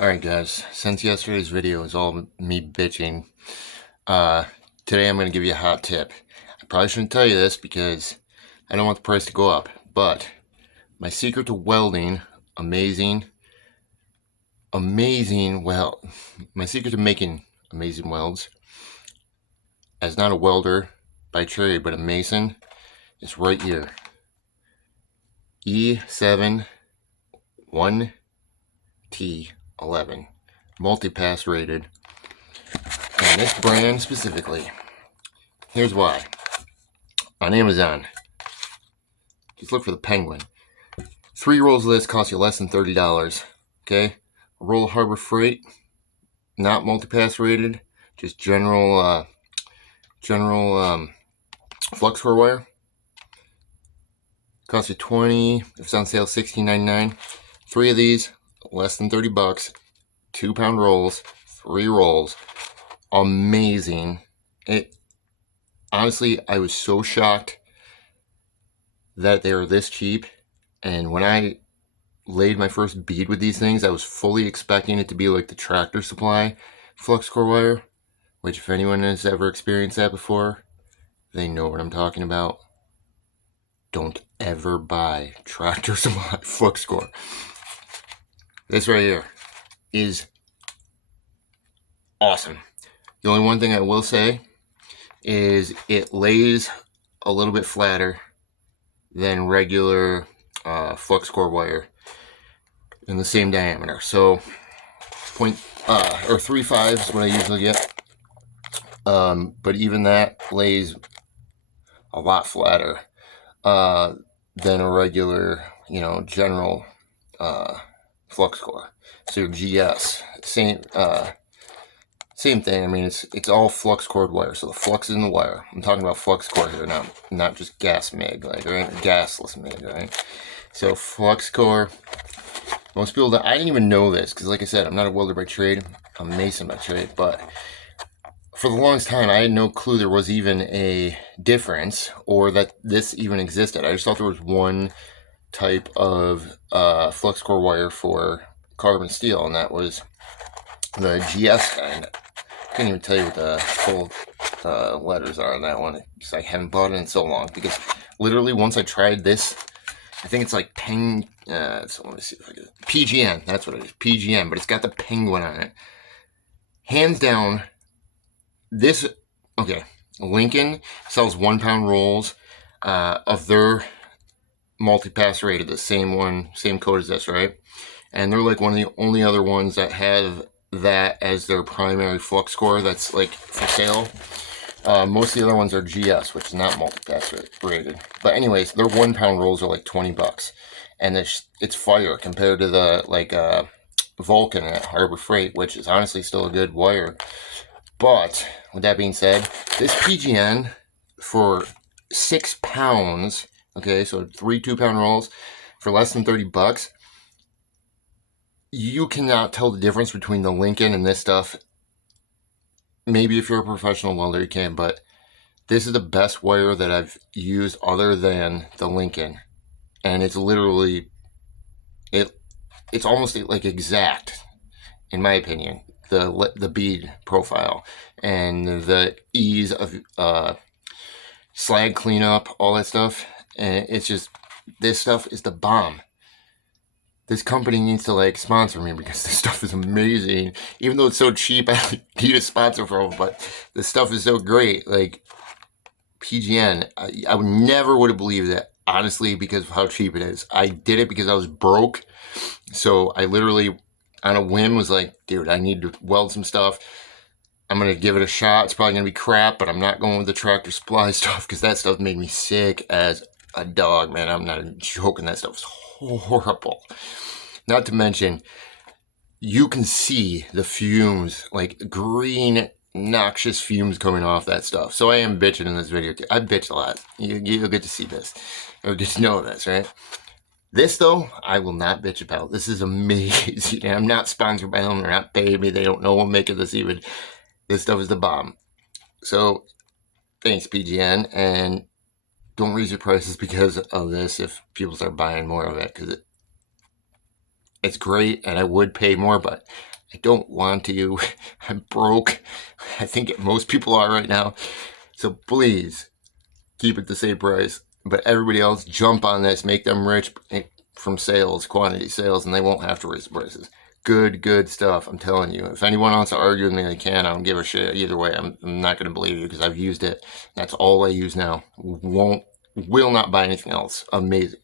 Alright guys, since yesterday's video is all me bitching, today I'm going to give you a hot tip. I probably shouldn't tell you this because I don't want the price to go up, but my secret to welding, amazing, my secret to making amazing welds, as not a welder by trade but a mason, is right here. E7 1T11, multi-pass rated, and this brand specifically. Here's why. On Amazon, just look for the penguin. 3 rolls of this cost you less than $30. Okay, a roll of Harbor Freight, not multi-pass rated, just general flux core wire. Cost you $20. If it's on sale, $16.99. 3 of these, less than $30. 2-pound rolls, 3 rolls, amazing. Honestly, I was so shocked that they were this cheap, and when I laid my first bead with these things, I was fully expecting it to be like the Tractor Supply flux core wire, which if anyone has ever experienced that before, they know what I'm talking about. Don't ever buy Tractor Supply flux core. This right here is awesome. The only one thing I will say is it lays a little bit flatter than regular flux core wire in the same diameter. So 3.5 is what I usually get, but even that lays a lot flatter than a regular, general flux core. So your GS, same thing. I mean, it's all flux core wire. So the flux is in the wire. I'm talking about flux core here, not just gas MIG, like, right? Gasless MIG, right? So flux core. Most people, I didn't even know this because, like I said, I'm not a welder by trade. I'm a mason by trade. But for the longest time, I had no clue there was even a difference or that this even existed. I just thought there was one type of flux core wire for carbon steel, and that was the GS kind. I can't even tell you what the full letters are on that one because I haven't bought it in so long. Because literally, once I tried this, I think it's like so let me see if I get it. PGN, that's what it is, PGN, but it's got the penguin on it. Hands down, this, okay, Lincoln sells 1-pound rolls of their multi-pass rated, the same code as this, right? And they're like one of the only other ones that have that as their primary flux core that's like for sale. Most of the other ones are GS, which is not multi-pass rated. But anyways, their 1-pound rolls are like $20, and it's fire compared to the Vulcan at Harbor Freight, which is honestly still a good wire. But with that being said, this PGN for 6 pounds, okay, so 3 2-pound rolls for less than $30. You cannot tell the difference between the Lincoln and this stuff. Maybe if you're a professional welder, you can, but this is the best wire that I've used other than the Lincoln. And it's literally, it's almost like exact, in my opinion, the bead profile and the ease of slag cleanup, all that stuff. And it's just, this stuff is the bomb. This company needs to sponsor me because this stuff is amazing. Even though it's so cheap, I need a sponsor from them, but this stuff is so great. Like PGN, I never would have believed that, honestly, because of how cheap it is. I did it because I was broke. So I literally, on a whim, was like, dude, I need to weld some stuff. I'm going to give it a shot. It's probably going to be crap, but I'm not going with the Tractor Supply stuff because that stuff made me sick as a dog, man. I'm not even joking. That stuff is horrible. Not to mention, you can see the fumes, like green, noxious fumes coming off that stuff. So I am bitching in this video too. I bitch a lot. You'll get to see this. Or get to know this, right? This, though, I will not bitch about. This is amazing. I'm not sponsored by them. They're not paying me. They don't know I'm making this even. This stuff is the bomb. So, thanks, PGN. And don't raise your prices because of this if people start buying more of it. Because It's great, and I would pay more, but I don't want to. I'm broke. I think most people are right now. So please keep it the same price. But everybody else, jump on this, make them rich from sales, quantity sales, and they won't have to raise the prices. Good stuff. I'm telling you. If anyone wants to argue with me, they can. I don't give a shit either way. I'm not going to believe you because I've used it. That's all I use now. Will not buy anything else. Amazing.